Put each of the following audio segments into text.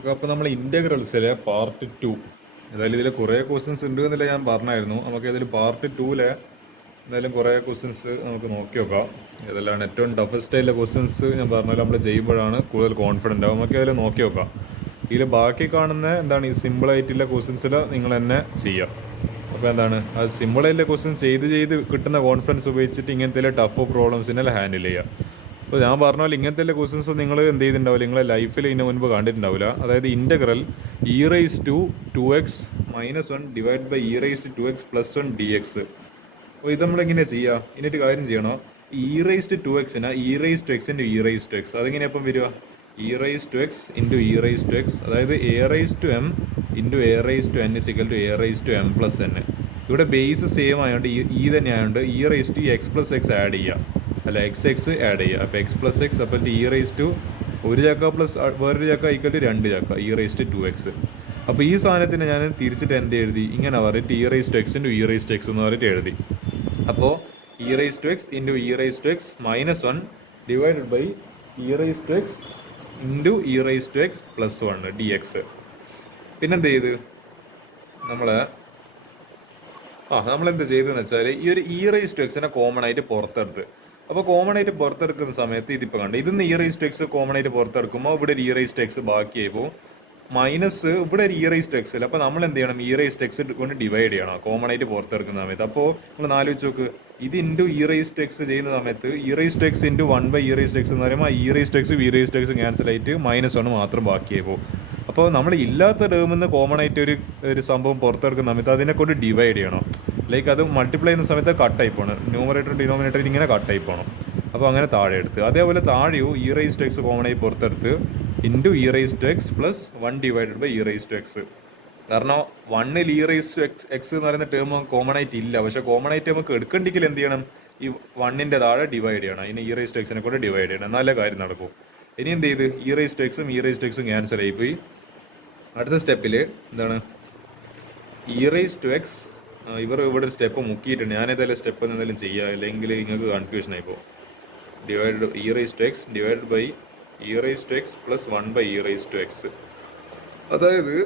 Okay, അപ്പോൾ നമ്മൾ ഇൻ്റഗ്രൽസിലെ part 2, അതായത് ഇതിൽ കുറേ ക്വസ്റ്റ്യൻസ് ഉണ്ട് എന്നല്ല ഞാൻ പറഞ്ഞായിരുന്നു. നമുക്ക് ഇതിൽ പാർട്ട് 2 എന്തായാലും കുറേ ക്വസ്റ്റ്യൻസ് നമുക്ക് നോക്കി നോക്കാം. ഏതെല്ലാം ഏറ്റവും ടഫസ്റ്റ് ആയിട്ടുള്ള ക്വസ്റ്റ്യൻസ് ഞാൻ പറഞ്ഞാൽ നമ്മൾ ചെയ്യുമ്പോഴാണ് കൂടുതൽ കോൺഫിഡൻ്റ് ആവും. നമുക്ക് അതിൽ നോക്കി നോക്കാം. ഇതിൽ ബാക്കി കാണുന്ന എന്താണ് ഈ സിമ്പിളായിട്ടുള്ള ക്വസ്റ്റ്യൻസിൽ നിങ്ങൾ തന്നെ ചെയ്യാം. അപ്പോൾ എന്താണ് അത് സിമ്പിളായിട്ടുള്ള ക്വസ്റ്റ്യൻസ് ചെയ്ത് കിട്ടുന്ന കോൺഫിഡൻസ് ഉപയോഗിച്ചിട്ട് ഇങ്ങനത്തെ ടഫ് പ്രോബ്ലംസിനെ ഹാൻഡിൽ ചെയ്യുക. അപ്പോൾ ഞാൻ പറഞ്ഞ പോലെ ഇങ്ങനത്തെ ക്വസ്റ്റ്യൻസ് നിങ്ങൾ എന്ത് ചെയ്തിട്ടുണ്ടാവില്ല, നിങ്ങളെ ലൈഫിൽ ഇതിന് മുൻപ് കണ്ടിട്ടുണ്ടാവില്ല. അതായത് integral e⁻²(-1) divide by e⁻²(x+1) dx. അപ്പോൾ ഇത് നമ്മളെങ്ങനെയാണ് ചെയ്യുക? ഇതിനൊരു കാര്യം ചെയ്യണം. e⁻²(x)നെ e⁻x അതെങ്ങനെയാണ് ഇപ്പം വരിക? e⁻x ഇൻറ്റു e⁻x, അതായത് a⁻m ഇൻറ്റു a⁻n a⁻m+n. ഇവിടെ ബേസ് സെയിം ആയതുകൊണ്ട് ഈ തന്നെ ആയതുകൊണ്ട് e⁻x+x ആഡ് ചെയ്യുക, അല്ല x ആഡ് ചെയ്യുക. അപ്പോൾ x+x, അപ്പോൾ ഒരു ചക്ക പ്ലസ് വേറൊരു ചക്ക ഈക്വൽ ടു 2 ചക്ക e⁻²x. അപ്പോൾ ഈ സാധനത്തിന് ഞാൻ തിരിച്ചിട്ട് എന്ത് എഴുതി? ഇങ്ങനെ പറഞ്ഞിട്ട് e⁻x ഇൻറ്റു e⁻x എന്ന് പറഞ്ഞിട്ട് എഴുതി. അപ്പോൾ e⁻x into e⁻x-1 divided by e⁻x into e⁻x+1 dx. പിന്നെന്ത് ചെയ്ത് നമ്മളെന്ത് ചെയ്തതെന്ന് വെച്ചാൽ ഈ ഒരു e⁻x കോമൺ ആയിട്ട് പുറത്തെടുത്ത്. അപ്പോൾ കോമൺ ആയിട്ട് പുറത്തെടുക്കുന്ന സമയത്ത് ഇതിപ്പോൾ കണ്ട് ഇതിന്ന് e⁻x കോമൺ ആയിട്ട് പുറത്തെടുക്കുമ്പോൾ ഇവിടെ ഒരു e⁻x ബാക്കിയായി പോകും. മൈനസ് ഇവിടെ ഒരു e⁻x അല്ല. അപ്പോൾ നമ്മൾ എന്ത് ചെയ്യണം? e⁻x കൊണ്ട് ഡിവൈഡ് ചെയ്യണം കോമൺ ആയിട്ട് പുറത്തെടുക്കുന്ന സമയത്ത്. അപ്പോൾ നിങ്ങൾ ആലോചിച്ച് നോക്ക്, ഇത് ഇൻറ്റു e⁻x ചെയ്യുന്ന സമയത്ത് e⁻x ഇൻറ്റു 1/e⁻x എന്ന് പറയുമ്പോൾ e⁻x ക്യാൻസൽ ആയിട്ട് -1 മാത്രം ബാക്കിയായി പോകും. അപ്പോൾ നമ്മൾ ഇല്ലാത്ത ടേമിൽ നിന്ന് കോമൺ ആയിട്ട് ഒരു സംഭവം പുറത്തെടുക്കുന്ന സമയത്ത് അതിനെ കൊണ്ട് ഡിവൈഡ് ചെയ്യണം. ലൈക്ക് അത് മൾട്ടിപ്ലൈ ചെയ്യുന്ന സമയത്ത് കട്ടായി പോകണം, ന്യൂമറേറ്റർ ഡിനോമിനേറ്റർ ഇങ്ങനെ കട്ടായി പോകണം. അപ്പോൾ അങ്ങനെ താഴെ എടുത്ത്, അതേപോലെ താഴെയോ e⁻x കോമൺ ആയി പുറത്തെടുത്ത് into e⁻x+1 divided by e⁻x. കാരണം 1ൽ e⁻x എന്ന് പറയുന്ന ടേം കോമൺ ആയിട്ട് ഇല്ല, പക്ഷേ കോമൺ ആയിട്ട് നമുക്ക് എടുക്കണ്ടെങ്കിൽ എന്ത് ചെയ്യണം? ഈ 1ൻ്റെ താഴെ ഡിവൈഡ് ചെയ്യണം, ഇനി e⁻x കൊണ്ട് ഡിവൈഡ് ചെയ്യണം, എന്നാലേ കാര്യം നടക്കും. ഇനി എന്ത് ചെയ്ത് e⁻x ക്യാൻസൽ ആയിപ്പോയി. അടുത്ത സ്റ്റെപ്പിൽ എന്താണ്? e⁻x ഇവിടെ ഒരു സ്റ്റെപ്പ് മുക്കിയിട്ടുണ്ട്. ഞാനേതായാലും സ്റ്റെപ്പ് എന്തെങ്കിലും ചെയ്യുക, അല്ലെങ്കിൽ നിങ്ങൾക്ക് കൺഫ്യൂഷൻ ആയിപ്പോൾ. Divide e⁻x divide by e⁻x+1/e⁻x. അതായത്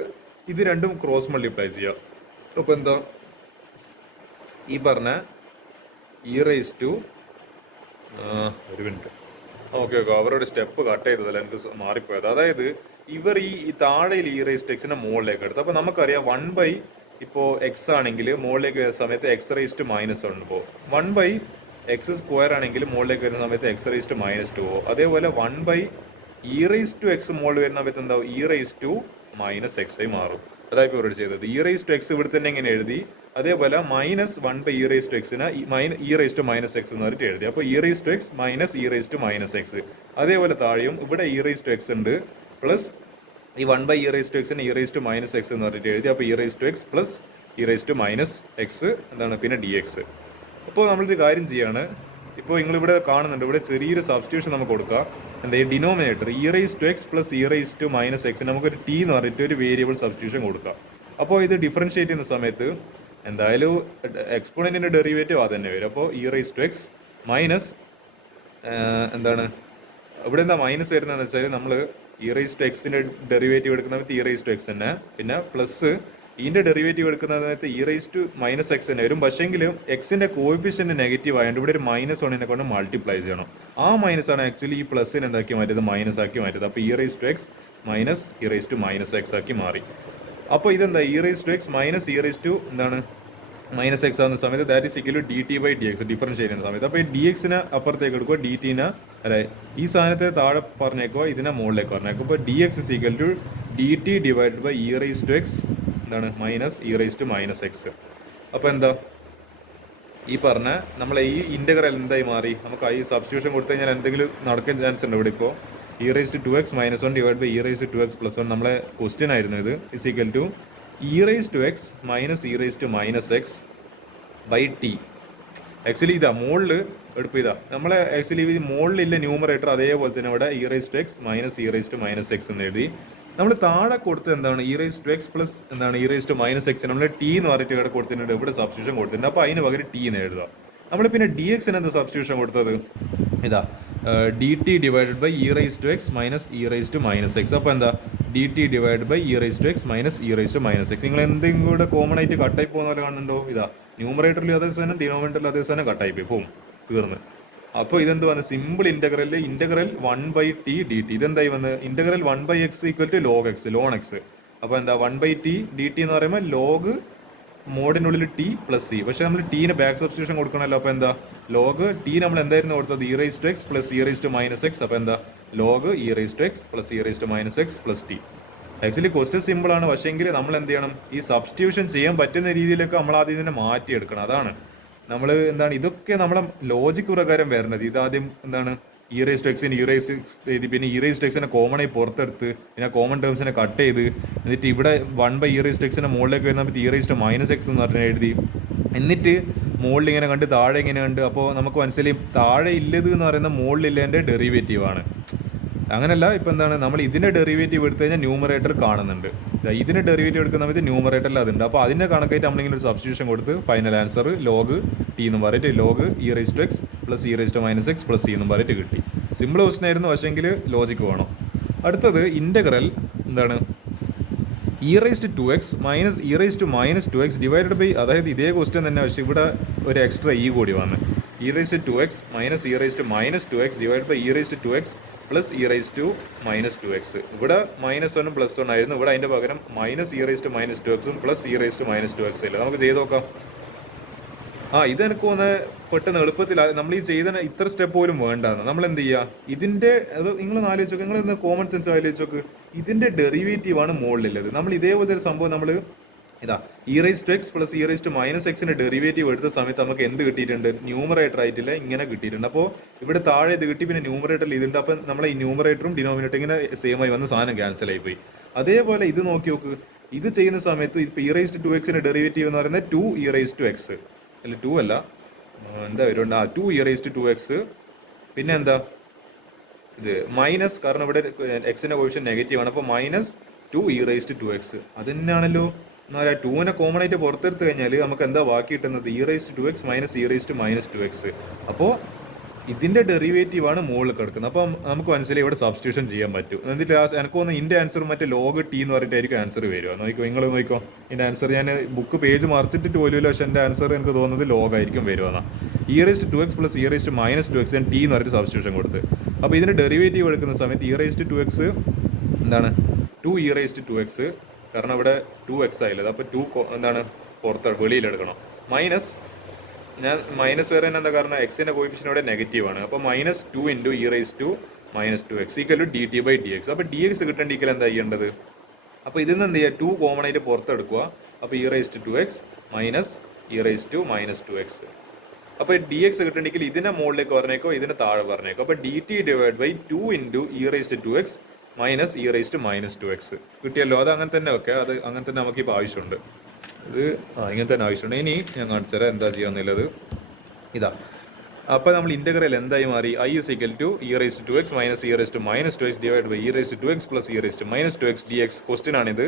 ഇത് രണ്ടും ക്രോസ് മൾട്ടിപ്ലൈ ചെയ്യുക. അപ്പോൾ എന്താ ഈ പറഞ്ഞ ഒരു മിനിറ്റ്, ഓക്കെ അവരുടെ സ്റ്റെപ്പ് കട്ട് ചെയ്തതല്ല, എനിക്ക് മാറിപ്പോയത്. അതായത് ഇവർ ഈ താഴെയിൽ e⁻x മുകളിലേക്ക് എടുത്തു. അപ്പോൾ നമുക്കറിയാം 1 ഇപ്പോൾ എക്സ് ആണെങ്കിൽ മുകളിലേക്ക് വരുന്ന സമയത്ത് x⁻⁻1 പോകും. 1/x² ആണെങ്കിൽ മുകളിലേക്ക് വരുന്ന സമയത്ത് x⁻⁻2 പോകും. അതേപോലെ 1/e⁻x മുകളിൽ വരുന്ന സമയത്ത് എന്താവും? e⁻x ആയി മാറും. അതായത് ഇവരോട് ചെയ്തത് e⁻x ഇവിടെ തന്നെ ഇങ്ങനെ എഴുതി, അതേപോലെ -1/e⁻xനെ e⁻x എന്ന് പറഞ്ഞിട്ട് എഴുതി. അപ്പോൾ e⁻x e⁻x. അതേപോലെ താഴെയും ഇവിടെ e⁻x ഉണ്ട്, പ്ലസ് ഈ 1/e⁻xനെ e⁻x എന്ന് പറഞ്ഞിട്ട് എഴുതി. അപ്പോൾ e⁻x+e⁻x എന്താണ് പിന്നെ dx. അപ്പോൾ നമ്മളൊരു കാര്യം ചെയ്യാണ്. ഇപ്പോൾ നിങ്ങളിവിടെ കാണുന്നുണ്ട്, ഇവിടെ ചെറിയൊരു സബ്സ്റ്റിറ്റ്യൂഷൻ നമുക്ക് കൊടുക്കാം. എന്താ? ഈ ഡിനോമിനേറ്റർ e⁻x+e⁻x നമുക്കൊരു t എന്ന് പറഞ്ഞിട്ട് ഒരു വേരിയബിൾ സബ്സ്റ്റിറ്റ്യൂഷൻ കൊടുക്കാം. അപ്പോൾ ഇത് ഡിഫറൻഷിയേറ്റ് ചെയ്യുന്ന സമയത്ത് എന്തായാലും എക്സ്പോണന്റിന്റെ ഡെറിവേറ്റീവ് അത് തന്നെ വരും. അപ്പോൾ e⁻x മൈനസ് എന്താണ് ഇവിടെ എന്താ മൈനസ് വരുന്നതെന്ന് വെച്ചാൽ നമ്മൾ e⁻xന്റെ ഡെറിവേറ്റീവ് എടുക്കുന്ന സമയത്ത് e⁻x തന്നെ, പിന്നെ പ്ലസ് ഇതിന്റെ ഡെറിവേറ്റീവ് എടുക്കുന്ന സമയത്ത് e⁻x തന്നെ വരും. പക്ഷേങ്കിലും എക്സിന്റെ കോഎഫിഷ്യന്റ് നെഗറ്റീവ് ആയതുകൊണ്ട് ഇവിടെ ഒരു -1 കൊണ്ട് മൾട്ടിപ്ലൈ ചെയ്യണം. ആ മൈനസ് ആണ് ആക്ച്വലി ഈ പ്ലസിന് എന്താക്കി മാറ്റിയത്? മൈനസ് ആക്കി മാറ്റിയത്. അപ്പോൾ e⁻x മൈനസ് e⁻x ആക്കി മാറി. അപ്പോൾ ഇതെന്താ? e⁻x മൈനസ് എന്താണ് -x ആവുന്ന സമയത്ത് that is equal to dt/dx differentiate ചെയ്യുന്ന സമയത്ത്. അപ്പോൾ ഈ dxനെ അപ്പുറത്തേക്ക് എടുക്കുക, dt-നെ അല്ലെ ഈ സാധനത്തെ താഴെ പറഞ്ഞേക്കുക, ഇതിനെ മുകളിലേക്ക് പറഞ്ഞേക്കുക. അപ്പോൾ dx is equal to dt divide by e⁻x എന്താണ് മൈനസ് e⁻x. അപ്പോൾ എന്താ ഈ പറഞ്ഞ നമ്മളെ ഈ ഇൻ്റഗ്രൽ എന്തായി മാറി? നമുക്ക് ഈ സബ്സ്റ്റിറ്റ്യൂഷൻ കൊടുത്തു കഴിഞ്ഞാൽ എന്തെങ്കിലും നടക്കാൻ ചാൻസ് ഉണ്ട്. ഇവിടെ ഇപ്പോൾ e⁻x-1 ഡിവൈഡ് ബൈ e⁻x+1 നമ്മളെ ക്വസ്റ്റ്യൻ ആയിരുന്നു. ഇത് is equal to e⁻x minus e⁻x by t. Actually ഇതാ മുകളിൽ എടുപ്പ് ചെയ്താൽ നമ്മളെ ആക്ച്വലി ഇത് മുകളിലില്ല ന്യൂമറേറ്റർ, അതേപോലെ തന്നെ ഇവിടെ e⁻x മൈനസ് e⁻x എന്ന് എഴുതി. നമ്മൾ താഴെ കൊടുത്തത് എന്താണ്? e⁻x പ്ലസ് എന്താണ് e⁻x നമ്മൾ ടി എന്ന് പറഞ്ഞിട്ട് ഇവിടെ കൊടുത്തിട്ടുണ്ട്, ഇവിടെ സബ്സ്റ്റിറ്റ്യൂഷൻ കൊടുത്തിട്ടുണ്ട്. അപ്പോൾ അതിന് പകരം ടി എന്ന് എഴുതുക. നമ്മൾ പിന്നെ dx-ന് എന്താ സബ്സ്റ്റിറ്റ്യൂഷൻ കൊടുത്തത്? ഇതാ dt divided by e⁻x minus e⁻x. അപ്പോൾ എന്താ d t divide by e raise to x minus e raise to minus x. നിങ്ങൾ എന്തെങ്കിലും കൂടെ കോമൺ ആയിട്ട് കട്ടായി പോകുന്ന പോലെ കാണുന്നുണ്ടോ? ഇതാ ന്യൂമറേറ്ററിൽ അതേ സാധനം ഡിനോമിനേറ്ററിൽ അതേ സാധനം കട്ടായി പോയി പോവും, തീർന്ന്. അപ്പോൾ ഇതെന്ത് വന്ന് സിമ്പിൾ ഇൻ്റഗ്രലിൽ ഇൻ്റഗ്രൽ 1/t dt. ഇതെന്തായി വന്ന് ഇൻ്റഗ്രൽ 1/x equal to log x ലോൺ എക്സ്. അപ്പോൾ എന്താ 1/t dt എന്ന് പറയുമ്പോൾ ലോഗ് മോഡിനുള്ളിൽ ടി പ്ലസ് സി. പക്ഷേ നമ്മൾ ടീന് ബാക്ക് സബ്സ്റ്റിറ്റ്യൂഷൻ കൊടുക്കണമല്ലോ. അപ്പോൾ എന്താ ലോഗ് ടി നമ്മൾ എന്തായിരുന്നു കൊടുത്തത് e raise to x plus e raise to minus x. അപ്പോൾ എന്താ log e raise to x plus e raise to minus x plus t. Actually question simple ആണ്, പക്ഷേങ്കിൽ നമ്മൾ എന്ത് ചെയ്യണം, ഈ സബ്സ്റ്റിറ്റ്യൂഷൻ ചെയ്യാൻ പറ്റുന്ന രീതിയിലൊക്കെ നമ്മൾ ആദ്യം തന്നെ മാറ്റിയെടുക്കണം. അതാണ് നമ്മൾ എന്താണ് ഇതൊക്കെ നമ്മളെ ലോജിക്ക് പ്രകാരം വരുന്നത്. ഇതാദ്യം എന്താണ് ഇ റൈസ് ടു എക്സിന് ഇ റൈസ് എഴുതി, പിന്നെ ഇ റൈസ് ടു എക്സിനെ കോമൺ ആയി പുറത്തെടുത്ത്, പിന്നെ കോമൺ ടേംസിനെ കട്ട് ചെയ്ത്, എന്നിട്ട് ഇവിടെ 1/e റൈസ് ടു എക്സിന്റെ മുകളിലേക്ക് വരുന്ന e raise to minus x എന്ന് പറഞ്ഞാൽ എഴുതി, എന്നിട്ട് മുകളിൽ ഇങ്ങനെ കണ്ട് താഴെ ഇങ്ങനെ കണ്ട്. അപ്പോൾ നമുക്ക് മനസ്സിലായി താഴെ ഇല്ലത് എന്ന് പറയുന്ന മുകളിലില്ലതിൻ്റെ ഡെറിവേറ്റീവ് ആണ്. അങ്ങനെയല്ല, ഇപ്പം എന്താണ് നമ്മൾ ഇതിൻ്റെ ഡെറിവേറ്റീവ് എടുത്തു കഴിഞ്ഞാൽ ന്യൂമറേറ്റർ കാണുന്നുണ്ട്. ഇതിൻ്റെ ഡെറിവേറ്റീവ് എടുക്കുന്ന സമയത്ത് ന്യൂമറേറ്ററിൽ അതുണ്ട്. അപ്പോൾ അതിൻ്റെ കണക്കായിട്ട് നമ്മളിങ്ങനെ ഒരു സബ്സ്റ്റിറ്റ്യൂഷൻ കൊടുത്ത് ഫൈനൽ ആൻസർ ലോഗ് ടി എന്ന് പറഞ്ഞിട്ട് log e raise to x plus e raise to minus x plus c എന്ന് പറഞ്ഞിട്ട് കിട്ടി. സിമ്പിൾ ക്വസ്റ്റൻ ആയിരുന്നു, പക്ഷേങ്കിൽ ലോജിക്ക് വേണം. അടുത്തത് ഇൻ്റഗ്രൽ എന്താണ് e raise to x minus e raise to minus two x divided by, അതായത് ഇതേ ക്വസ്റ്റൻ തന്നെ, പക്ഷേ ഇവിടെ ഒരു എക്സ്ട്രാ ഇ കൂടി വന്ന് e raise to x minus e raise to minus two x divide by e raise to x plus e raise to minus two x. ഇവിടെ -1 +1 ആയിരുന്നു, ഇവിടെ അതിൻ്റെ പകരം minus e raise to minus two എക്സും plus e raise to minus two x ഇല്ല. നമുക്ക് ചെയ്ത് നോക്കാം. ഇത് എനിക്ക് ഒന്ന് പെട്ടെന്ന് എളുപ്പത്തിൽ നമ്മൾ ഈ ചെയ്ത ഇത്ര സ്റ്റെപ്പ് പോലും വേണ്ടാന്ന്. നമ്മൾ എന്ത് ചെയ്യുക, ഇതിൻ്റെ അത് നിങ്ങൾ ആലോചിച്ച് നോക്ക്, നിങ്ങൾ കോമൺ സെൻസ് ആലോചിച്ച് നോക്ക്, ഇതിൻ്റെ ഡെറിവേറ്റീവ് ആണ് മുകളിലുള്ളത്. നമ്മൾ ഇതേപോലത്തെ ഒരു സംഭവം നമ്മൾ ഇതാ e raise to x plus e raise to minus എക്സിന്റെ ഡെറിവേറ്റീവ് എടുത്ത സമയത്ത് നമുക്ക് എന്ത് കിട്ടിയിട്ടുണ്ട്, ന്യൂമറേറ്റർ ആയിട്ടില്ല ഇങ്ങനെ കിട്ടിയിട്ടുണ്ട്. അപ്പോൾ ഇവിടെ താഴെ ഇത് കിട്ടി, പിന്നെ ന്യൂമറേറ്ററിൽ ഇതുണ്ട്. അപ്പം നമ്മളെ ഈ ന്യൂമറേറ്ററും ഡിനോമിനേറ്റർ ഇങ്ങനെ സെയിം ആയി വന്ന് സാധനം ക്യാൻസൽ ആയി പോയി. അതേപോലെ ഇത് നോക്കി നോക്ക്, ഇത് ചെയ്യുന്ന സമയത്ത് ഇപ്പോൾ ഇ റൈസ് ടു എക്സിന്റെ ഡെറിവേറ്റീവ് എന്ന് പറയുന്നത് 2 ഇ റൈസ് ടു എക്സ് അല്ല 2 അല്ല എന്താ വരുന്നുണ്ട് 2 ഇ റൈസ് ടു എക്സ്. പിന്നെ എന്താ ഇത് മൈനസ്, കാരണം ഇവിടെ എക്സിന്റെ കോഷ്യൻ നെഗറ്റീവ് ആണ്. അപ്പോൾ -2 ഇ റൈസ് ടു എക്സ്. അത് തന്നെയാണല്ലോ. എന്നാൽ 2നെ കോമൺ ആയിട്ട് പുറത്തെടുത്ത് കഴിഞ്ഞാൽ നമുക്ക് എന്താ ബാക്കി കിട്ടുന്നത്, e raise to x minus e raise to minus two x. അപ്പോൾ ഇതിന്റെ ഡെറിവേറ്റീവ് ആണ് മുകളിൽ കിടക്കുന്നത്. അപ്പം നമുക്ക് മനസ്സിലായി ഇവിടെ സബ്സ്റ്റിറ്റ്യൂഷൻ ചെയ്യാൻ പറ്റും. എന്നിട്ട് എനിക്ക് തോന്നുന്നു ഇതിന്റെ ആൻസർ മറ്റേ ലോഗ് ടി എന്ന് പറഞ്ഞിട്ടായിരിക്കും ആൻസർ വരിക. നോക്കിക്കോ, നിങ്ങൾ നോക്കിക്കോ, ഇതിന്റെ ആൻസർ ഞാൻ ബുക്ക് പേജ് മറിച്ചിട്ട് പോലും, പക്ഷേ എൻ്റെ ആൻസർ എനിക്ക് തോന്നുന്നത് ലോഗ് ആയിരിക്കും വരുമെന്നാ. E raise to x plus e raise to minus two x t എന്ന് പറഞ്ഞിട്ട് സബ്സ്റ്റിറ്റ്യൂഷൻ കൊടുത്ത്. അപ്പോൾ ഇതിന്റെ ഡെറിവേറ്റീവ് എടുക്കുന്ന സമയത്ത് ഇ റൈസ് ടു എക്സ് എന്താണ് 2 ഇ റൈസ് ടു എക്സ്, കാരണം ഇവിടെ 2x ആയില്ലത്. അപ്പോൾ 2 എന്താണ് പുറത്ത് വെളിയിലെടുക്കണം. മൈനസ് ഞാൻ മൈനസ് വരെ എന്താ, കാരണം എക്സിൻ്റെ കോയിഫിഷ്യൻ ഇവിടെ നെഗറ്റീവ് ആണ്. അപ്പോൾ -2 into e raise to minus two x equal to d t by d x. അപ്പോൾ ഡി എക്സ് കിട്ടേണ്ട ഈക്വൽ എന്താ ചെയ്യേണ്ടത്, അപ്പോൾ ഇതിൽ നിന്ന് എന്ത് ചെയ്യുക, 2 കോമൺ ആയിട്ട് പുറത്തെടുക്കുക. അപ്പോൾ e raise to x minus e raise to minus two x. അപ്പോൾ ഡി എക്സ് കിട്ടണമെങ്കിൽ ഇതിനെ മുകളിലേക്ക് പറഞ്ഞേക്കോ, ഇതിനെ താഴെ പറഞ്ഞേക്കോ. അപ്പോൾ d t divide by 2 into e raise to x minus e raise to minus two x കിട്ടിയല്ലോ. അത് അങ്ങനെ തന്നെ ഓക്കെ, അത് അങ്ങനെ തന്നെ നമുക്കിപ്പോൾ ആവശ്യമുണ്ട്. ഇത് ഇങ്ങനെ തന്നെ ആവശ്യമുണ്ട്. ഇനി ഞാൻ കാണിച്ചുതരാം എന്താ ചെയ്യാന്നുള്ളത്. ഇതാ, അപ്പോൾ നമ്മൾ ഇൻ്റഗ്രൽ എന്തായി മാറി, I is equal to e raise to x minus e raise to minus two x divide by e raise to x plus e raise to minus two x d x. Question ആണിത്.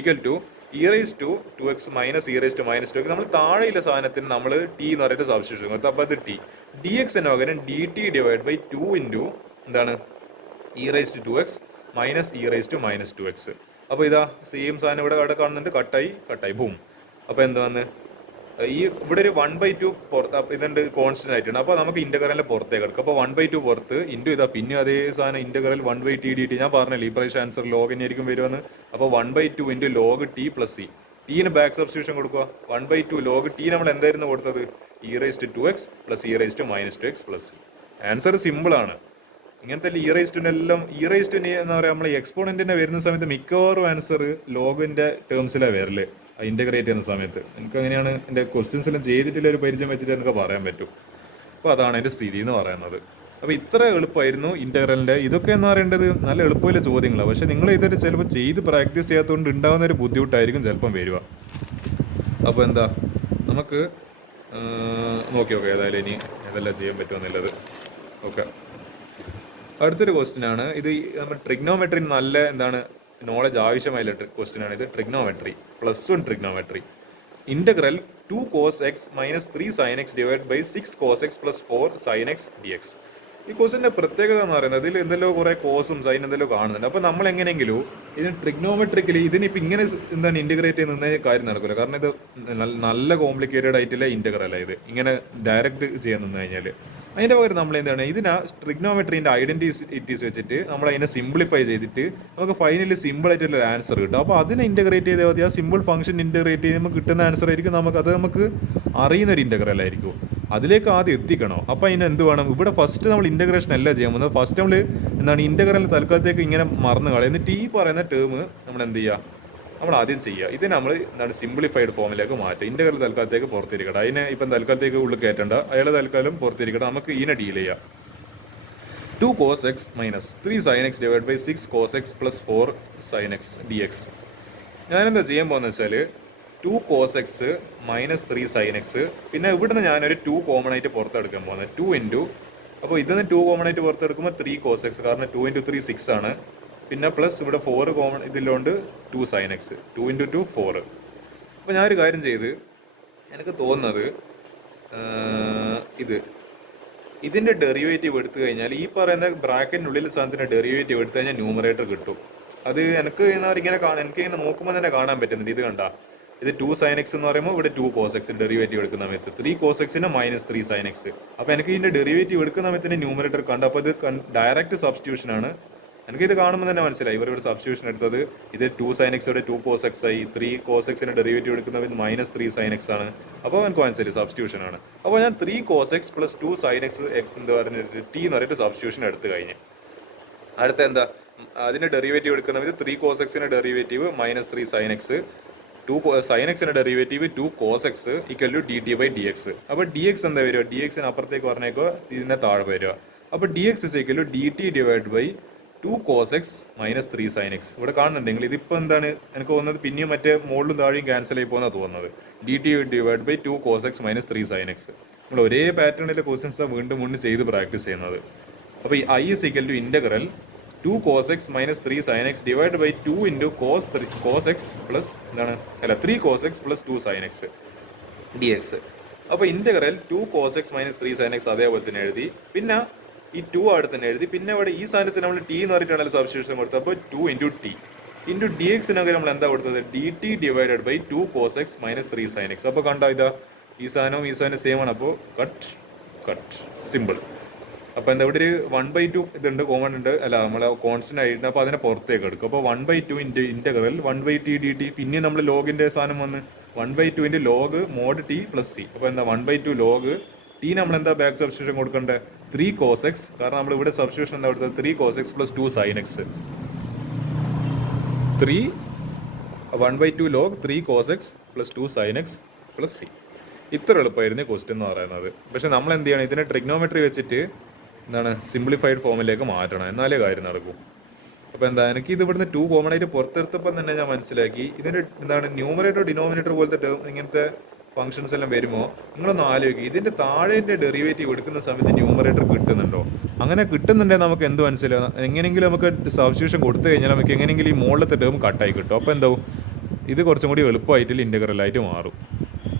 Equal to e raise to x minus e raise to minus two x. നമ്മൾ താഴെയുള്ള സാധനത്തിന് നമ്മൾ T എന്ന് പറഞ്ഞിട്ട് substitution കൊടുത്തു. അപ്പോൾ അത് ടി ഡി എക്സിന് പകരം d t divide by 2 into എന്താണ് e raise to x minus e raise to minus two x. അപ്പോൾ ഇതാ സെയിം സാധനം ഇവിടെ കാണുന്നുണ്ട്, കട്ടായി ബൂം. അപ്പോൾ എന്താന്ന് ഈ ഇവിടെ ഒരു 1/2 പുറത്ത് ഇതുണ്ട് കോൺസ്റ്റന്റ് ആയിട്ടുണ്ട്. അപ്പോൾ നമുക്ക് ഇന്റഗ്രലിന്റെ പുറത്തേക്ക് എടുക്കാം. അപ്പോൾ 1/2 പുറത്ത് ഇൻറ്റു ഇതാ, പിന്നെ അതേ സാധനം ഇന്റഗ്രൽ 1/t dt. ഞാൻ പറഞ്ഞില്ലേ ഈ പ്രാവശ്യം ആൻസർ ലോഗ് തന്നെയായിരിക്കും വരുമെന്ന്. അപ്പോൾ 1/2 into log t plus c. ടീന് ബാക്ക് സബ്സ്റ്റിറ്റ്യൂഷൻ കൊടുക്കുക. 1/2 ലോഗ് ടി നമ്മൾ എന്തായിരുന്നു കൊടുത്തത്, e raise to x plus e raise to minus two x plus c. Answer simple ആണ്. ഇങ്ങനത്തെ ഇ റൈസ് ടു എല്ലാം ഇ റൈസ് ടു എന്താ പറയുക, നമ്മൾ എക്സ്പോണന്റിന്റെ വരുന്ന സമയത്ത് മിക്കവാറും ആൻസർ ലോഗിന്റെ ടേംസിലാണ് വരല് ഇന്റഗ്രേറ്റ് ചെയ്യുന്ന സമയത്ത്. എനിക്ക് അങ്ങനെയാണ് എൻ്റെ ക്വസ്റ്റ്യൻസ് എല്ലാം ചെയ്തിട്ടുള്ള ഒരു പരിചയം വെച്ചിട്ട് എനിക്ക് പറയാൻ പറ്റും. അപ്പോൾ അതാണ് എൻ്റെ സ്ഥിതി എന്ന് പറയുന്നത്. അപ്പോൾ ഇത്ര എളുപ്പമായിരുന്നു ഇൻ്റഗ്രലിൻ്റെ. ഇതൊക്കെ എന്ന് പറയേണ്ടത് നല്ല എളുപ്പമുള്ള ചോദ്യങ്ങളാണ്. പക്ഷേ നിങ്ങൾ ഇതൊരു ചിലപ്പോൾ ചെയ്ത് പ്രാക്ടീസ് ചെയ്യാത്തതുകൊണ്ട് ഉണ്ടാകുന്ന ഒരു ബുദ്ധിമുട്ടായിരിക്കും ചിലപ്പം വരിക. അപ്പോൾ എന്താ നമുക്ക് നോക്കി ഏതായാലും ഇനി ഇതെല്ലാം ചെയ്യാൻ പറ്റുമെന്നുള്ളത്. ഓക്കെ, അടുത്തൊരു ക്വസ്റ്റ്യൻ ആണ് ഇത്. നമ്മൾ ട്രിഗ്നോമെട്രി നല്ല എന്താണ് നോളജ് ആവശ്യമായുള്ള ക്വസ്റ്റ്യൻ ആണ് ഇത്. Trigonometry +1 trigonometry. Integral 2 cos x minus 3 sin x divide by 6 cos x plus 4 sin x dx. ഈ കോസിന്റെ പ്രത്യേകത എന്ന് പറയുന്നത് ഇതിൽ എന്തെല്ലോ കുറെ കോസും സൈൻ എന്തെല്ലോ കാണുന്നുണ്ട്. അപ്പോൾ നമ്മൾ എങ്ങനെയെങ്കിലും ഇതിന് ട്രിഗ്നോമെട്രിക്കലി ഇതിനിപ്പോൾ ഇങ്ങനെ എന്താണ് ഇന്റഗ്രേറ്റ് ചെയ്യുന്ന കാര്യം നടക്കില്ല. കാരണം ഇത് നല്ല കോംപ്ലിക്കേറ്റഡ് ആയിട്ടുള്ള ഇന്റഗ്രൽ അല്ല ഇത്, ഇങ്ങനെ ഡയറക്റ്റ് ചെയ്യാൻ നിന്ന് കഴിഞ്ഞാൽ. അതിന്റെ പകരം നമ്മൾ എന്താണ് ഇതിനാ ട്രിഗ്നോമെട്രീൻ്റെ ഐഡന്റിറ്റീസ് വെച്ചിട്ട് നമ്മൾ അതിനെ സിംപ്ലിഫൈ ചെയ്തിട്ട് നമുക്ക് ഫൈനലി സിമ്പിൾ ആയിട്ടുള്ള ഒരു ആൻസർ കിട്ടും. അപ്പോൾ അതിനെ ഇന്റഗ്രേറ്റ് ചെയ്താൽ മതി. ആ സിമ്പിൾ ഫംഗ്ഷൻ ഇന്റഗ്രേറ്റ് ചെയ്യുമ്പോൾ കിട്ടുന്ന ആൻസർ ആയിരിക്കും നമുക്ക് അറിയുന്ന ഒരു ഇന്റഗ്രൽ ആയിരിക്കും. അതിലേക്ക് ആദ്യം എത്തിക്കണോ. അപ്പോൾ അതിന് എന്ത് വേണം, ഇവിടെ ഫസ്റ്റ് നമ്മൾ ഇന്റഗ്രേഷൻ അല്ല ചെയ്യാൻ പോകുന്നത്. ഫസ്റ്റ് നമ്മൾ എന്താണ് ഇന്റഗ്രൽ തൽക്കാലത്തേക്ക് ഇങ്ങനെ മറന്നു കളയും. എന്നിട്ട് ഈ പറയുന്ന ടേം നമ്മൾ എന്ത് ചെയ്യുക, നമ്മൾ ആദ്യം ചെയ്യുക. ഇത് നമ്മൾ എന്താണ് സിംപ്ലിഫൈഡ് ഫോമിലേക്ക് മാറ്റുക. ഇന്റഗ്രൽ തൽക്കാലത്തേക്ക് പുറത്തിരിക്കട്ടെ. അതിനെ ഇപ്പം തൽക്കാലത്തേക്ക് ഉള്ളിൽ കയറ്റേണ്ട, അയാളെ തൽക്കാലം പുറത്തിരിക്കട്ടെ. നമുക്ക് ഇതിനെ ഡീൽ ചെയ്യാം. 2 cos x minus 3 sin x divide by 6 cos x plus 4 sin x dx. ഞാനെന്താ ചെയ്യാൻ പോകുന്നത് വെച്ചാൽ 2 cos x minus 3 sin x, പിന്നെ ഇവിടുന്ന് ഞാനൊരു 2 കോമൺ ആയിട്ട് പുറത്തെടുക്കാൻ പോകുന്നത്. 2 ഇൻറ്റു, അപ്പോൾ ഇതിൽ നിന്ന് 2 കോമൺ ആയിട്ട് പുറത്തെടുക്കുമ്പോൾ 3 cos x, കാരണം 2 ഇൻറ്റു 3 6 ആണ്. പിന്നെ പ്ലസ് ഇവിടെ 4 കോമൺ ഇതിലുണ്ട് 2 sin x, 2 ഇൻറ്റു 2 4. അപ്പോൾ ഞാനൊരു കാര്യം ചെയ്ത് എനിക്ക് തോന്നുന്നത് ഇതിൻ്റെ ഡെറിവേറ്റീവ് എടുത്തു കഴിഞ്ഞാൽ ഈ പറയുന്ന ബ്രാക്കറ്റിനുള്ളിൽ സാധനത്തിൻ്റെ ഡെറിവേറ്റീവ് എടുത്തു കഴിഞ്ഞാൽ ന്യൂമറേറ്റർ കിട്ടും. അത് എനിക്ക് ഇങ്ങനെ നോക്കുമ്പോൾ തന്നെ കാണാൻ പറ്റുന്നുണ്ട്. ഇത് കണ്ട, ഇത് 2 sin x എന്ന് പറയുമ്പോൾ ഇവിടെ 2 cos x ഡെറിവേറ്റീവ് എടുക്കുന്ന സമയത്ത് 3 cos x minus 3 sin x. അപ്പോൾ എനിക്ക് ഇതിൻ്റെ ഡെറിവേറ്റീവ് എടുക്കുന്ന സമയത്ത് ന്യൂമറേറ്റർ കണ്ടു. അപ്പോൾ ഇത് ഡയറക്റ്റ് സബ്സ്റ്റിറ്റ്യൂഷൻ ആണ്. എനിക്കിത് കാണുമ്പോൾ തന്നെ മനസ്സിലായി ഇവരുടെ സബ്സ്റ്റിറ്റ്യൂഷൻ എടുത്തത്. ഇത് 2 sin x യുടെ 2 cos x ആയി. 3 cos x ഡെറിവേറ്റീവ് എടുക്കുന്നത് മൈനസ് 3 sin x ആണ്. അപ്പോൾ എനിക്ക് മനസ്സിലായി സബ്സ്റ്റിറ്റ്യൂഷൻ ആണ്. അപ്പോൾ ഞാൻ 3 cos x plus 2 sin x എന്ന് പറഞ്ഞിട്ട് ടി എന്ന് പറഞ്ഞിട്ട് സബ്സ്റ്റിറ്റ്യൂഷൻ എടുത്തു കഴിഞ്ഞ് അടുത്ത എന്താ അതിൻ്റെ ഡെറിവേറ്റീവ് എടുക്കുന്ന സമയത്ത് 3 cos x derivative minus 3 sin x, 2 sin x derivative 2 cos x equal to dt by dx. അപ്പോൾ dx എന്താ വരിക, dx അപ്പുറത്തേക്ക് പറഞ്ഞേക്കോ, ഇതിനെ താഴെ വരിക. അപ്പോൾ dx is equal to dt divide by 2 cos x minus 3 sin x. ഇവിടെ കാണുന്നുണ്ടെങ്കിൽ ഇതിപ്പോൾ എന്താണ് എനിക്ക് തോന്നുന്നത്, പിന്നെയും മറ്റേ മുകളിലും താഴെയും ക്യാൻസൽ ആയി പോകുന്ന തോന്നുന്നത്. dt divide by 2 cos x minus 3 sin x. നമ്മൾ ഒരേ പാറ്റേണിലെ ക്വസ്റ്റ്യൻസ് വീണ്ടും ചെയ്ത് പ്രാക്ടീസ് ചെയ്യുന്നത്. അപ്പോൾ ഈ i is equal to integral 2 cos x minus 3 sin x divide by 2 into cos x plus എന്താണ് 3 cos x plus 2 sin x dx. അപ്പോൾ integral 2 cos x minus 3 sin x അതേപോലെ തന്നെ എഴുതി. പിന്നെ ഈ 2 അവിടെ തന്നെ എഴുതി. പിന്നെ ഇവിടെ ഈ സാധനത്തിന് നമ്മൾ ടി എന്ന് പറഞ്ഞിട്ടാണ് സബ്സ്റ്റിറ്റ്യൂഷൻ കൊടുത്തത്. അപ്പോൾ 2 ഇൻറ്റു ടി ഇൻറ്റു ഡി എക്സിനൊക്കെ നമ്മൾ എന്താ കൊടുത്തത്, dt divided by 2 cos x minus 3 sin x. അപ്പോൾ കണ്ടോ, ഇതാ ഈ സാധനം സെയിം ആണ്. അപ്പോൾ കട്ട് സിമ്പിൾ. അപ്പോൾ എന്താ ഇവിടെ ഒരു 1/2 ഇതുണ്ട്, കോമൺ ഉണ്ട്, അല്ല നമ്മളെ കോൺസ്റ്റന്റ് ആയിട്ട്. അപ്പോൾ അതിനെ പുറത്തേക്ക് എടുക്കും. അപ്പോൾ 1/2 ഇൻ്റഗ്രൽ 1/t dt. പിന്നെ നമ്മൾ ലോഗിൻ്റെ സാധനം വന്ന് 1/2 log mode T plus C. അപ്പോൾ എന്താ 1/2 ലോഗ് ടി നമ്മൾ എന്താ ബാക്ക് സബ്സ്റ്റിറ്റ്യൂഷൻ കൊടുക്കേണ്ടത് 3 cos x, കാരണം നമ്മൾ ഇവിടെ സബ്സ്റ്റിറ്റ്യൂഷൻ എന്താ കൊടുത്തത് 3 cos x plus 2 sin x. 1/2 log 3 cos x plus 2 sin x plus C. ഇത്ര എളുപ്പമായിരുന്നു ക്വസ്റ്റ്യൻ എന്ന് പറയുന്നത്. പക്ഷെ നമ്മൾ എന്ത് ചെയ്യണം, ഇതിനെ ട്രിഗ്നോമെട്രി വെച്ചിട്ട് എന്താണ് സിംപ്ലിഫൈഡ് ഫോമിലേക്ക് മാറ്റണം, എന്നാലേ കാര്യം നടക്കും. അപ്പോൾ എന്താ എനിക്ക് ഇത് ഇവിടുന്ന് 2 കോമൺ ആയിട്ട് പുറത്തെടുത്തപ്പോൾ തന്നെ ഞാൻ മനസ്സിലാക്കി ഇതിൻ്റെ എന്താണ് ന്യൂമറേറ്റർ ഡിനോമിനേറ്റർ പോലത്തെ ടേം ഇങ്ങനത്തെ ഫംഗ്ഷൻസ് എല്ലാം വരുമ്പോൾ നിങ്ങളൊന്ന് ആലോചിക്കുക, ഇതിൻ്റെ താഴേൻ്റെ ഡെറിവേറ്റീവ് എടുക്കുന്ന സമയത്ത് ന്യൂമറേറ്റർ കിട്ടുന്നുണ്ടോ? അങ്ങനെ കിട്ടുന്നുണ്ടെങ്കിൽ നമുക്ക് എന്ത് മനസ്സിലാവും, എങ്ങനെയെങ്കിലും നമുക്ക് സബ്സ്റ്റിറ്റ്യൂഷൻ കൊടുത്തു കഴിഞ്ഞാൽ നമുക്ക് എങ്ങനെയെങ്കിലും ഈ മുകളിലത്തെ ടേം കട്ടായി കിട്ടും. അപ്പോൾ എന്താവും, ഇത് കുറച്ചും കൂടി എളുപ്പമായിട്ട് ഇൻ്റഗ്രലായിട്ട് മാറും.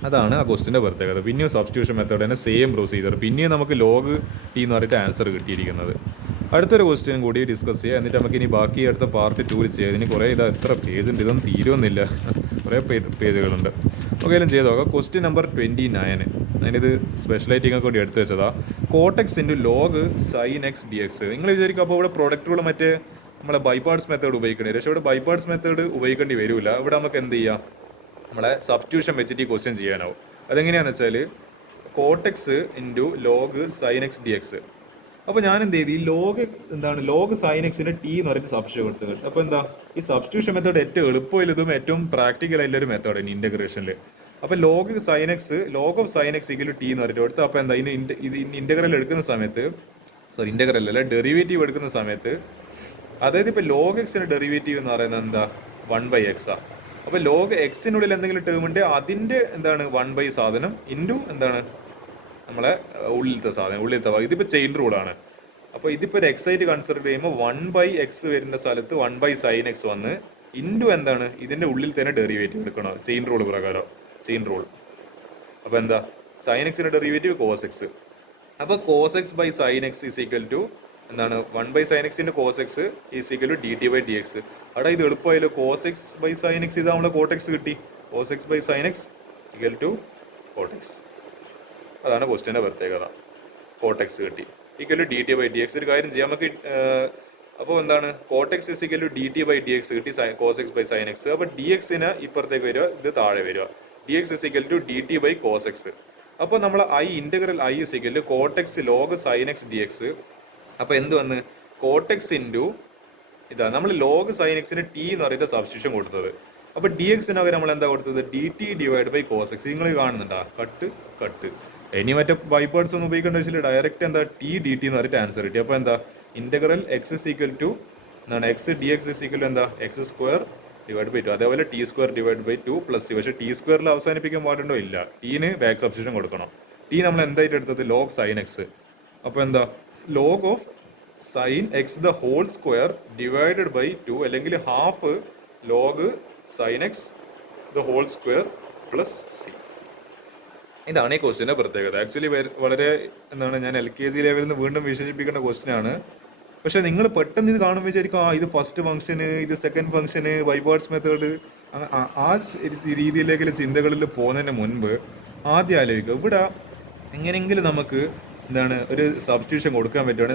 അതാണ് ആ ക്വസ്റ്റിൻ്റെ പ്രത്യേകത. പിന്നെയും സബ്സ്റ്റിറ്റ്യൂഷൻ മെത്തേഡ് തന്നെ സെയിം പ്രൊസീജിയർ. പിന്നെയും നമുക്ക് ലോഗ് ടി എന്ന് പറഞ്ഞിട്ട് ആൻസർ കിട്ടിയിരിക്കുന്നത്. അടുത്തൊരു ക്വസ്റ്റ്യൻ കൂടി ഡിസ്കസ് ചെയ്യുക, എന്നിട്ട് നമുക്ക് ഇനി ബാക്കി അടുത്ത പാർട്ട് 2 ചെയ്യാം. ഇതിന് കുറേ എത്ര പേജ് ഉണ്ട്, ഇതൊന്നും തീരുമൊന്നുമില്ല, കുറേ പേജുകളുണ്ട്. ഒക്കെയും ചെയ്ത് നോക്കാം. Question number 29. ഞാനിത് സ്പെഷ്യലായിട്ട് നിങ്ങൾക്ക് വേണ്ടി എടുത്തു വെച്ചതാ. Cortex into log sine x d X. നിങ്ങൾ വിചാരിക്കും അപ്പോൾ ഇവിടെ പ്രൊഡക്റ്റുകൾ മറ്റേ നമ്മളെ ബൈപാർട്സ് മെത്തേഡ് ഉപയോഗിക്കേണ്ടി വരും. പക്ഷേ ഇവിടെ ബൈപാർട്സ് മെത്തേഡ് ഉപയോഗിക്കേണ്ടി വരില്ല. ഇവിടെ നമുക്ക് എന്ത് ചെയ്യാം, നമ്മളെ സബ്സ്റ്റിറ്റ്യൂഷൻ വെച്ചിട്ട് ഈ ക്വസ്റ്റ്യൻ ചെയ്യാനാവും. അതെങ്ങനെയാണെന്ന് വെച്ചാൽ cortex into log sine x d x. അപ്പോൾ ഞാൻ എന്ത് ചെയ്തു, ഈ ലോഗ് സൈൻ എക്സിന് ടി എന്ന് പറഞ്ഞിട്ട് സബ്സ്റ്റിറ്റ്യൂഷൻ കൊടുത്തത്. അപ്പോൾ എന്താ, ഈ സബ്സ്റ്റിറ്റ്യൂഷൻ മെത്തേഡ് ഏറ്റവും എളുപ്പമില്ലതും ഏറ്റവും പ്രാക്ടിക്കൽ ആയിട്ടുള്ളൊരു മെത്തേഡാണ് ഇൻ്റഗ്രേഷനിൽ. അപ്പോൾ log of sine x equal T എന്ന് പറഞ്ഞിട്ട് കൊടുത്ത്. അപ്പോൾ എന്താ ഇത് ഇൻ്റഗ്രൽ എടുക്കുന്ന സമയത്ത്, ഇൻ്റഗ്രൽ അല്ല ഡെറിവേറ്റീവ് എടുക്കുന്ന സമയത്ത്, അതായത് ഇപ്പോൾ ലോഗ് എക്സിൻ്റെ ഡെറിവേറ്റീവ് എന്ന് പറയുന്നത് എന്താ 1/x. അപ്പോൾ ലോഗ് എക്സിനുള്ളിൽ എന്തെങ്കിലും ടേം ഉണ്ട്, അതിൻ്റെ എന്താണ് 1 സാധനം ഇൻറ്റു എന്താണ് നമ്മളെ ഉള്ളിലത്തെ സാധനം. ഇതിപ്പോൾ ചെയിൻ റൂളാണ്. അപ്പോൾ ഇതിപ്പോൾ ഒരു എക്സ് ആയിട്ട് കൺസിഡർ ചെയ്യുമ്പോൾ 1/x വരുന്ന സ്ഥലത്ത് 1/sin x വന്ന് ഇൻറ്റു എന്താണ് ഇതിൻ്റെ ഉള്ളിൽ തന്നെ ഡെറിവേറ്റീവ് എടുക്കണം ചെയിൻ റൂൾ പ്രകാരം. അപ്പോൾ എന്താ സൈൻ എക്സിൻ്റെ ഡെറിവേറ്റീവ് cos x അപ്പോൾ cos x by sine x is equal to എന്താണ് 1/sin x cos x is equal to dt/dx. അവിടെ ഇത് എളുപ്പമായല്ലോ. Cos x by sine x ഇത് നമ്മളെ കോട്ടെക്സ് കിട്ടി. Cos x by sine x equal to cot x. അതാണ് ക്വസ്റ്റ്യൻ്റെ പ്രത്യേകത. കോട്ടെക്സ് കിട്ടി ഈക്വൽ ടു dt/dx. ഒരു കാര്യം ചെയ്യാം നമുക്ക്. അപ്പോൾ എന്താണ് cortex is equal to dt/dx കിട്ടി cos x by sine x. അപ്പോൾ ഡി എക്സിന് ഇപ്പുറത്തേക്ക് വരിക, ഇത് താഴെ വരിക. D x is equal to dt/കോസ് എക്സ്. അപ്പോൾ നമ്മൾ integral I is equal to cot x log sine x d x. അപ്പോൾ എന്ത് വന്ന് കോട്ടെക്സ് ഇൻറ്റു ഇതാ നമ്മൾ ലോഗ് സൈൻ എക്സിന് ടി എന്ന് പറഞ്ഞിട്ട് സബ്സ്റ്റിറ്റ്യൂഷൻ കൊടുത്തത്. അപ്പോൾ ഡി എക്സിന് പകരം നമ്മൾ എന്താ കൊടുത്തത്? dt/കോസ് എക്സ്. നിങ്ങൾ കാണുന്നുണ്ടാ കട്ട്. ഇനി മറ്റേ ബൈപാർട്സ് ഒന്നും ഉപയോഗിക്കേണ്ട വെച്ചാൽ ഡയറക്റ്റ് എന്താ ടി ഡി ടി എന്ന് പറഞ്ഞിട്ട് ആൻസർ കിട്ടി. അപ്പോൾ എന്താ integral x is equal to എന്താണ് x d x is equal എന്താ x² / 2. അതേപോലെ t² / 2 പ്ലസ്. പക്ഷേ ടി സ്ക്വയറിൽ അവസാനിപ്പിക്കാൻ പാടുണ്ടോ? ഇല്ല. ടീന് ബാക്ക് സബ്സ്റ്റിറ്റ്യൂഷൻ കൊടുക്കണം. ടി നമ്മൾ എന്തായിട്ട് എടുത്തത്? Log sine x. അപ്പോൾ എന്താ log of sine x the whole square divided by 2 അല്ലെങ്കിൽ half log sine x the whole square plus c. ഇതാണ് ഈ ക്വസ്റ്റ്യൻ്റെ പ്രത്യേകത. ആക്ച്വലി വളരെ എന്താണ് ഞാൻ LKG ലെവലിൽ നിന്ന് വീണ്ടും വിശേഷിപ്പിക്കേണ്ട ക്വസ്റ്റ്യൻ ആണ്. പക്ഷേ നിങ്ങൾ പെട്ടെന്ന് ഇത് കാണുമ്പോൾ വിചാരിക്കും ഇത് ഫസ്റ്റ് ഫംഗ്ഷന്, ഇത് സെക്കൻഡ് ഫംഗ്ഷന്, ബൈപാർട്സ് മെത്തേഡ്, ആ രീതിയിലേക്ക് ചിന്തകളിൽ പോകുന്നതിന് മുൻപ് ആദ്യം ആലോചിക്കുക ഇവിടെ എങ്ങനെയെങ്കിലും നമുക്ക് എന്താണ് ഒരു സബ്സ്റ്റിറ്റ്യൂഷൻ കൊടുക്കാൻ പറ്റുവാണ്.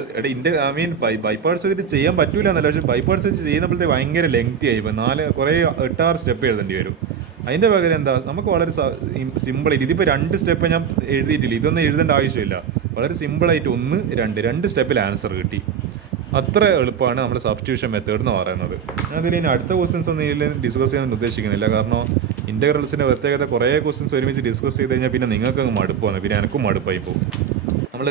ബൈപാർട്സ് വെച്ചിട്ട് ചെയ്യാൻ പറ്റൂല എന്നല്ല, പക്ഷേ ബൈപാർട്സ് വെച്ച് ചെയ്യുമ്പോഴത്തേക്ക് ഭയങ്കര ലെങ്തി ആയി. ഇപ്പോൾ 8-6 സ്റ്റെപ്പ് എഴുതേണ്ടി വരും. അതിൻ്റെ പകരം എന്താ നമുക്ക് വളരെ സിമ്പിളായിട്ട് ഇതിപ്പോൾ 2 സ്റ്റെപ്പ് ഞാൻ എഴുതിയിട്ടില്ല, ഇതൊന്നും എഴുതേണ്ട ആവശ്യമില്ല. വളരെ സിമ്പിളായിട്ട് 1, 2 സ്റ്റെപ്പിൽ ആൻസർ കിട്ടി. അത്ര എളുപ്പമാണ് നമ്മുടെ സബ്സ്റ്റിറ്റ്യൂഷൻ മെത്തേഡ് എന്ന് പറയുന്നത്. അതിൽ ഇനി അടുത്ത ക്വസ്റ്റ്യൻസ് ഒന്നും ഇതിൽ ഡിസ്കസ് ചെയ്യാൻ ഉദ്ദേശിക്കുന്നില്ല. കാരണം ഇൻ്റഗ്രൽസിൻ്റെ പ്രത്യേകത കുറേ ക്വസ്റ്റ്യൻസ് ഒരുമിച്ച് ഡിസ്കസ് ചെയ്ത് കഴിഞ്ഞാൽ പിന്നെ നിങ്ങൾക്ക് അങ്ങ് മടുപ്പാണ്, പിന്നെ എനിക്കും മടുപ്പായി പോകും. നമ്മൾ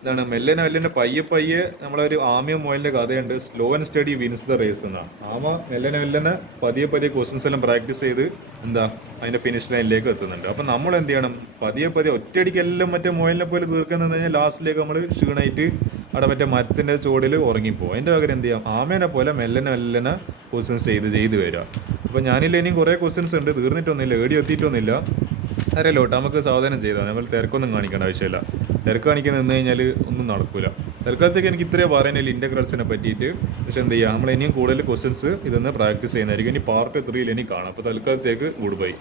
എന്താണ് മെല്ലനെ പയ്യെ നമ്മളൊരു ആമയും മുയലിൻ്റെ കഥയുണ്ട്. Slow and steady wins the race എന്നാണ്. ആമ മെല്ലനെ പതിയെ ക്വസ്റ്റ്യൻസ് എല്ലാം പ്രാക്ടീസ് ചെയ്ത് എന്താ അതിൻ്റെ ഫിനിഷ് ലൈനിലേക്ക് എത്തുന്നുണ്ട്. അപ്പം നമ്മൾ എന്ത് ചെയ്യണം? പതിയെ ഒറ്റയടിക്കെല്ലാം മറ്റേ മുയലിനെ പോലെ തീർക്കാൻ നിന്ന് കഴിഞ്ഞാൽ ലാസ്റ്റിലേക്ക് നമ്മൾ ക്ഷീണമായിട്ട് അവിടെ മറ്റേ മരത്തിൻ്റെ ചുവടിൽ ഉറങ്ങിപ്പോകും. അതിൻ്റെ പകരം എന്ത് ചെയ്യാം? ആമേനെ പോലെ മെല്ലനെ ക്വസ്റ്റ്യൻസ് ചെയ്ത് വരിക. അപ്പോൾ ഞാനില്ല ഇനിയും കുറേ ക്വസ്റ്റ്യൻസ് ഉണ്ട്, തീർന്നിട്ടൊന്നുമില്ല, എത്തിയിട്ടൊന്നുമില്ല. അറിയാലോട്ട് നമുക്ക് സാവധാനം ചെയ്താൽ നമ്മൾ തിരക്കൊന്നും കാണിക്കേണ്ട ആവശ്യമില്ല. തിരക്ക് കാണിക്കാൻ നിന്ന് കഴിഞ്ഞാൽ ഒന്നും നടക്കില്ല. തൽക്കാലത്തേക്ക് എനിക്ക് ഇത്രയേ പറയാനില്ല ഇൻ്റഗ്രൽസിനെ പറ്റിയിട്ട്. പക്ഷെ എന്ത് ചെയ്യുക, നമ്മൾ ഇനിയും കൂടുതൽ ക്വസ്റ്റ്യൻസ് ഇതൊന്ന് പ്രാക്ടീസ് ചെയ്യുന്നതായിരിക്കും. ഇനി പാർട്ട് 3 ഇനി കാണാം. അപ്പോൾ തൽക്കാലത്തേക്ക് ഗുഡ് ബൈ.